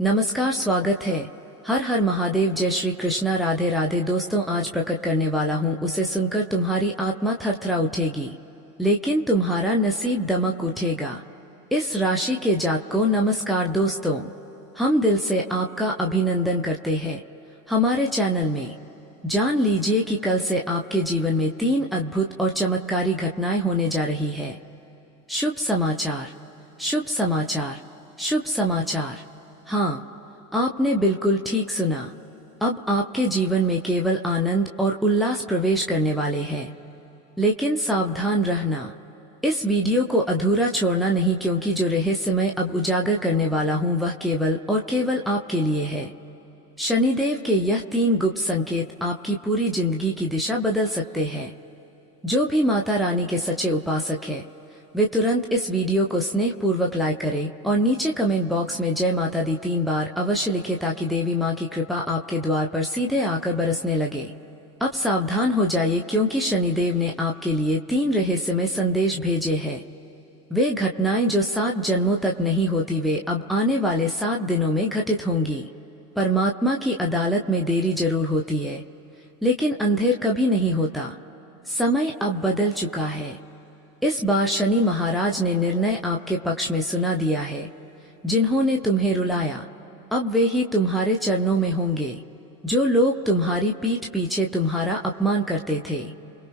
नमस्कार, स्वागत है। हर हर महादेव, जय श्री कृष्णा, राधे राधे। दोस्तों, आज प्रकट करने वाला हूँ, उसे सुनकर तुम्हारी आत्मा थरथरा उठेगी, लेकिन तुम्हारा नसीब दमक उठेगा। इस राशि के जातकों, नमस्कार दोस्तों। हम दिल से आपका अभिनंदन करते हैं हमारे चैनल में। जान लीजिए कि कल से आपके जीवन में 3 अद्भुत और चमत्कारी घटनाएं होने जा रही है। शुभ समाचार, शुभ समाचार, शुभ समाचार। हाँ, आपने बिल्कुल ठीक सुना। अब आपके जीवन में केवल आनंद और उल्लास प्रवेश करने वाले हैं। लेकिन सावधान रहना, इस वीडियो को अधूरा छोड़ना नहीं, क्योंकि जो रहस्यमय अब उजागर करने वाला हूँ वह केवल और केवल आपके लिए है। शनिदेव के यह 3 गुप्त संकेत आपकी पूरी जिंदगी की दिशा बदल सकते हैं। जो भी माता रानी के सच्चे उपासक है वे तुरंत इस वीडियो को स्नेह पूर्वक लाइक करें और नीचे कमेंट बॉक्स में जय माता दी 3 बार अवश्य लिखें, ताकि देवी माँ की कृपा आपके द्वार पर सीधे आकर बरसने लगे। अब सावधान हो जाइए, क्योंकि शनिदेव ने आपके लिए 3 रहस्यमय संदेश भेजे हैं। वे घटनाएं जो 7 जन्मों तक नहीं होती, वे अब आने वाले 7 दिनों में घटित होंगी। परमात्मा की अदालत में देरी जरूर होती है, लेकिन अंधेर कभी नहीं होता। समय अब बदल चुका है। इस बार शनि महाराज ने निर्णय आपके पक्ष में सुना दिया है। जिन्होंने तुम्हें रुलाया, अब वे ही तुम्हारे चरणों में होंगे। जो लोग तुम्हारी पीठ पीछे तुम्हारा अपमान करते थे,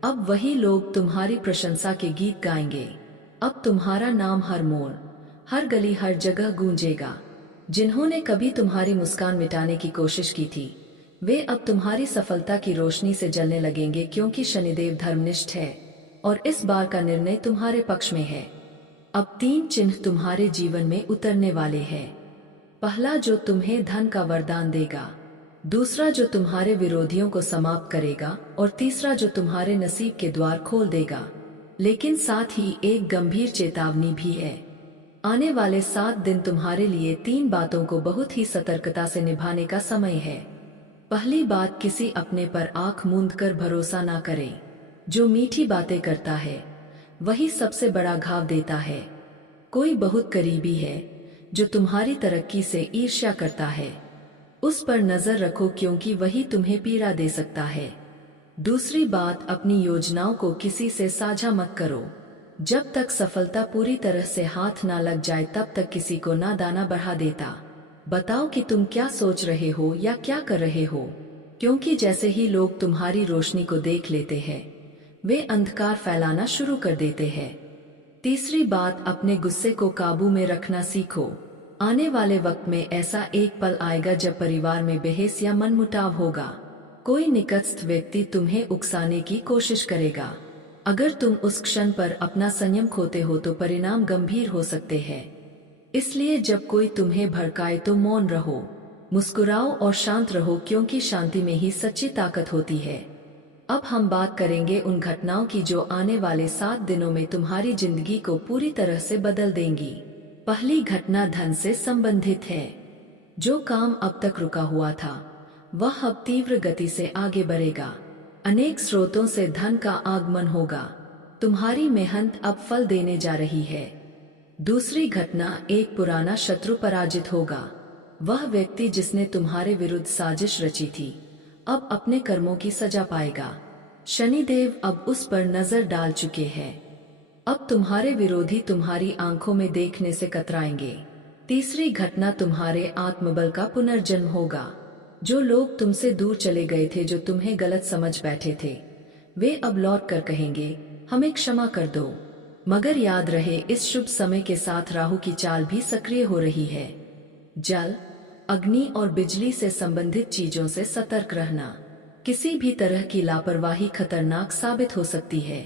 अब वही लोग तुम्हारी प्रशंसा के गीत गाएंगे। अब तुम्हारा नाम हर मोड़, हर गली, हर जगह गूंजेगा। जिन्होंने कभी तुम्हारी मुस्कान मिटाने की कोशिश की थी, वे अब तुम्हारी सफलता की रोशनी से जलने लगेंगे, क्योंकि शनिदेव धर्मनिष्ठ है और इस बार का निर्णय तुम्हारे पक्ष में है। अब 3 चिन्ह तुम्हारे जीवन में उतरने वाले हैं। पहला, जो तुम्हें धन का वरदान देगा। दूसरा, जो तुम्हारे विरोधियों को समाप्त करेगा। और तीसरा, जो तुम्हारे नसीब के द्वार खोल देगा। लेकिन साथ ही एक गंभीर चेतावनी भी है। आने वाले 7 दिन तुम्हारे लिए 3 बातों को बहुत ही सतर्कता से निभाने का समय है। पहली बात, किसी अपने पर आंख मूंद कर भरोसा ना करें। जो मीठी बातें करता है वही सबसे बड़ा घाव देता है। कोई बहुत करीबी है जो तुम्हारी तरक्की से ईर्ष्या करता है, उस पर नजर रखो, क्योंकि वही तुम्हें पीड़ा दे सकता है। दूसरी बात, अपनी योजनाओं को किसी से साझा मत करो। जब तक सफलता पूरी तरह से हाथ ना लग जाए, तब तक किसी को ना दाना बढ़ा देता। बताओ कि तुम क्या सोच रहे हो या क्या कर रहे हो, क्योंकि जैसे ही लोग तुम्हारी रोशनी को देख लेते हैं, वे अंधकार फैलाना शुरू कर देते हैं। तीसरी बात, अपने गुस्से को काबू में रखना सीखो। आने वाले वक्त में ऐसा एक पल आएगा जब परिवार में बहस या मनमुटाव होगा। कोई निकटस्थ व्यक्ति तुम्हें उकसाने की कोशिश करेगा। अगर तुम उस क्षण पर अपना संयम खोते हो तो परिणाम गंभीर हो सकते हैं। इसलिए जब कोई तुम्हें भड़काए तो मौन रहो, मुस्कुराओ और शांत रहो, क्योंकि शांति में ही सच्ची ताकत होती है। अब हम बात करेंगे उन घटनाओं की जो आने वाले 7 दिनों में तुम्हारी जिंदगी को पूरी तरह से बदल देंगी। पहली घटना धन से संबंधित है। जो काम अब तक रुका हुआ था वह अब तीव्र गति से आगे बढ़ेगा। अनेक स्रोतों से धन का आगमन होगा। तुम्हारी मेहनत अब फल देने जा रही है। दूसरी घटना, एक पुराना शत्रु पराजित होगा। वह व्यक्ति जिसने तुम्हारे विरुद्ध साजिश रची थी, अब अपने कर्मों की सजा पाएगा। शनिदेव अब उस पर नजर डाल चुके हैं। अब तुम्हारे विरोधी तुम्हारी आंखों में देखने से कतराएंगे। तीसरी घटना, तुम्हारे आत्मबल का पुनर्जन्म होगा। जो लोग तुमसे दूर चले गए थे, जो तुम्हें गलत समझ बैठे थे, वे अब लौट कर कहेंगे, हमें क्षमा कर दो। मगर याद रहे, इस शुभ समय के साथ राहु की चाल भी सक्रिय हो रही है। जल, अग्नि और बिजली से संबंधित चीजों से सतर्क रहना। किसी भी तरह की लापरवाही खतरनाक साबित हो सकती है।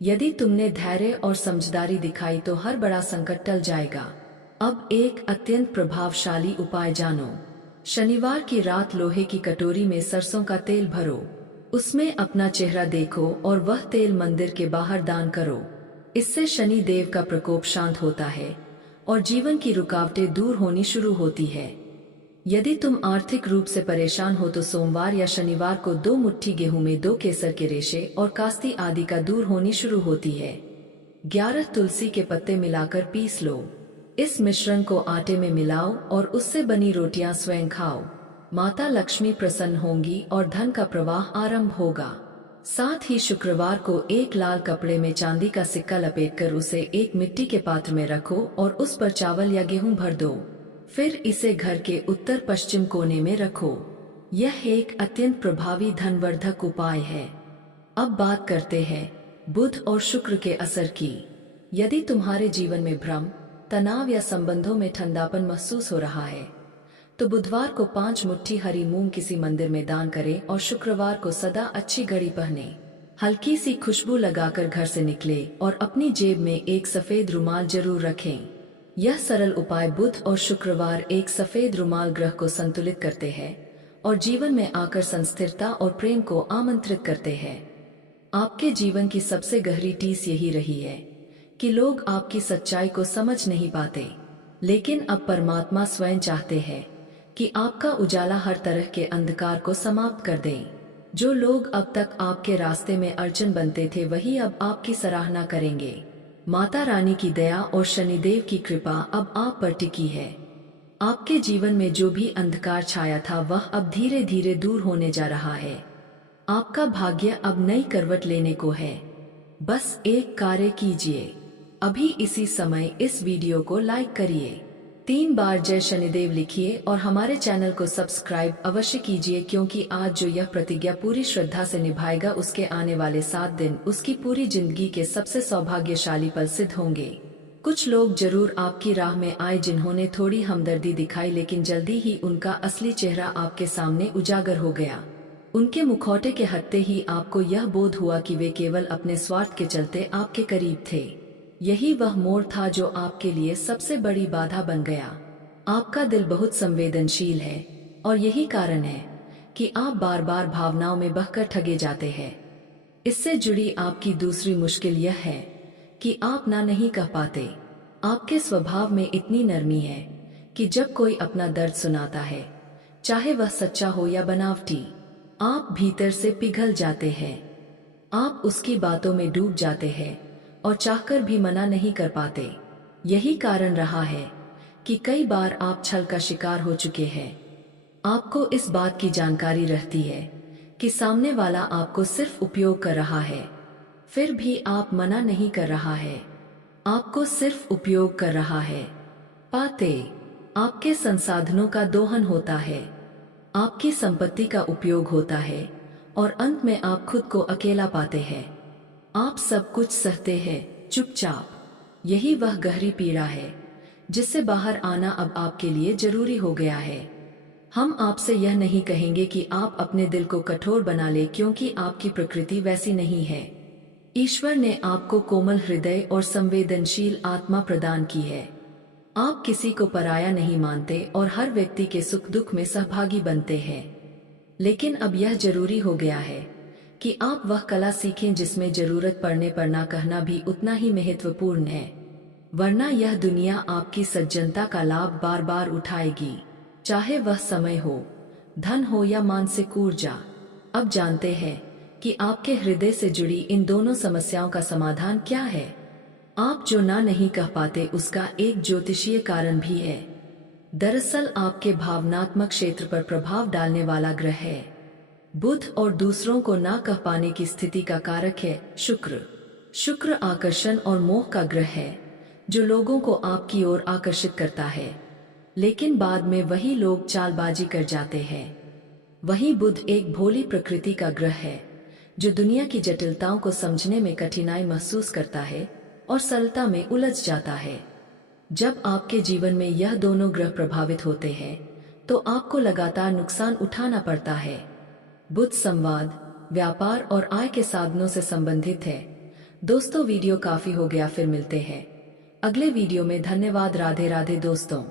यदि तुमने धैर्य और समझदारी दिखाई तो हर बड़ा संकट टल जाएगा। अब एक अत्यंत प्रभावशाली उपाय जानो। शनिवार की रात लोहे की कटोरी में सरसों का तेल भरो, उसमें अपना चेहरा देखो और वह तेल मंदिर के बाहर दान करो। इससे शनि देव का प्रकोप शांत होता है और जीवन की रुकावटें दूर होनी शुरू होती है। यदि तुम आर्थिक रूप से परेशान हो तो सोमवार या शनिवार को 2 मुट्ठी गेहूं में 2 केसर के रेशे और कास्ती आदि का दूर होनी शुरू होती है। 11 तुलसी के पत्ते मिलाकर पीस लो। इस मिश्रण को आटे में मिलाओ और उससे बनी रोटियां स्वयं खाओ। माता लक्ष्मी प्रसन्न होंगी और धन का प्रवाह आरंभ होगा। साथ ही शुक्रवार को एक लाल कपड़े में चांदी का सिक्का लपेटकर उसे एक मिट्टी के पात्र में रखो और उस पर चावल या गेहूं भर दो। फिर इसे घर के उत्तर पश्चिम कोने में रखो। यह एक अत्यंत प्रभावी धनवर्धक उपाय है। अब बात करते हैं बुध और शुक्र के असर की। यदि तुम्हारे जीवन में भ्रम, तनाव या संबंधों में ठंडापन महसूस हो रहा है तो बुधवार को 5 मुट्ठी हरी मूंग किसी मंदिर में दान करें और शुक्रवार को सदा अच्छी घड़ी पहने। हल्की सी खुशबू लगाकर घर से निकले और अपनी जेब में एक सफेद रुमाल जरूर रखें। यह सरल उपाय बुध और शुक्रवार एक सफेद रुमाल ग्रह को संतुलित करते हैं और जीवन में आकर संस्थिरता और प्रेम को आमंत्रित करते हैं। आपके जीवन की सबसे गहरी टीस यही रही है कि लोग आपकी सच्चाई को समझ नहीं पाते, लेकिन अब परमात्मा स्वयं चाहते हैं कि आपका उजाला हर तरह के अंधकार को समाप्त कर दे। जो लोग अब तक आपके रास्ते में अड़चन बनते थे वही अब आपकी सराहना करेंगे। माता रानी की दया और शनिदेव की कृपा अब आप पर टिकी है। आपके जीवन में जो भी अंधकार छाया था वह अब धीरे धीरे दूर होने जा रहा है। आपका भाग्य अब नई करवट लेने को है। बस एक कार्य कीजिए, अभी इसी समय इस वीडियो को लाइक करिए, 3 बार जय शनिदेव लिखिए और हमारे चैनल को सब्सक्राइब अवश्य कीजिए, क्योंकि आज जो यह प्रतिज्ञा पूरी श्रद्धा से निभाएगा उसके आने वाले 7 दिन उसकी पूरी जिंदगी के सबसे सौभाग्यशाली पल सिद्ध होंगे। कुछ लोग जरूर आपकी राह में आए जिन्होंने थोड़ी हमदर्दी दिखाई, लेकिन जल्दी ही उनका असली चेहरा आपके सामने उजागर हो गया। उनके मुखौटे के हटते ही आपको यह बोध हुआ कि वे केवल अपने स्वार्थ के चलते आपके करीब थे। यही वह मोड़ था जो आपके लिए सबसे बड़ी बाधा बन गया। आपका दिल बहुत संवेदनशील है और यही कारण है कि आप बार बार भावनाओं में बहकर ठगे जाते हैं। इससे जुड़ी आपकी दूसरी मुश्किल यह है कि आप ना नहीं कह पाते। आपके स्वभाव में इतनी नरमी है कि जब कोई अपना दर्द सुनाता है, चाहे वह सच्चा हो या बनावटी, आप भीतर से पिघल जाते हैं। आप उसकी बातों में डूब जाते हैं और चाहकर भी मना नहीं कर पाते। यही कारण रहा है कि कई बार आप छल का शिकार हो चुके हैं। आपको इस बात की जानकारी रहती है कि सामने वाला आपको सिर्फ उपयोग कर रहा है, फिर भी आप मना नहीं कर रहा है। आपको सिर्फ उपयोग कर रहा है। पाते आपके संसाधनों का दोहन होता है, आपकी संपत्ति का उपयोग होता है और अंत में आप खुद को अकेला पाते हैं। आप सब कुछ सहते हैं चुपचाप। यही वह गहरी पीड़ा है जिससे बाहर आना अब आपके लिए जरूरी हो गया है। हम आपसे यह नहीं कहेंगे कि आप अपने दिल को कठोर बना ले, क्योंकि आपकी प्रकृति वैसी नहीं है। ईश्वर ने आपको कोमल हृदय और संवेदनशील आत्मा प्रदान की है। आप किसी को पराया नहीं मानते और हर व्यक्ति के सुख दुख में सहभागी बनते हैं। लेकिन अब यह जरूरी हो गया है कि आप वह कला सीखें जिसमें जरूरत पड़ने पर ना कहना भी उतना ही महत्वपूर्ण है, वरना यह दुनिया आपकी सज्जनता का लाभ बार बार उठाएगी, चाहे वह समय हो, धन हो या मानसिक ऊर्जा। अब जानते हैं कि आपके हृदय से जुड़ी इन दोनों समस्याओं का समाधान क्या है। आप जो ना नहीं कह पाते उसका एक ज्योतिषीय कारण भी है। दरअसल आपके भावनात्मक क्षेत्र पर प्रभाव डालने वाला ग्रह है बुध और दूसरों को ना कह पाने की स्थिति का कारक है शुक्र। शुक्र आकर्षण और मोह का ग्रह है जो लोगों को आपकी ओर आकर्षित करता है, लेकिन बाद में वही लोग चालबाजी कर जाते हैं। वही बुध एक भोली प्रकृति का ग्रह है जो दुनिया की जटिलताओं को समझने में कठिनाई महसूस करता है और सरलता में उलझ जाता है। जब आपके जीवन में यह दोनों ग्रह प्रभावित होते हैं तो आपको लगातार नुकसान उठाना पड़ता है। बुध संवाद, व्यापार और आय के साधनों से संबंधित है। दोस्तों वीडियो काफी हो गया, फिर मिलते हैं अगले वीडियो में। धन्यवाद। राधे राधे दोस्तों।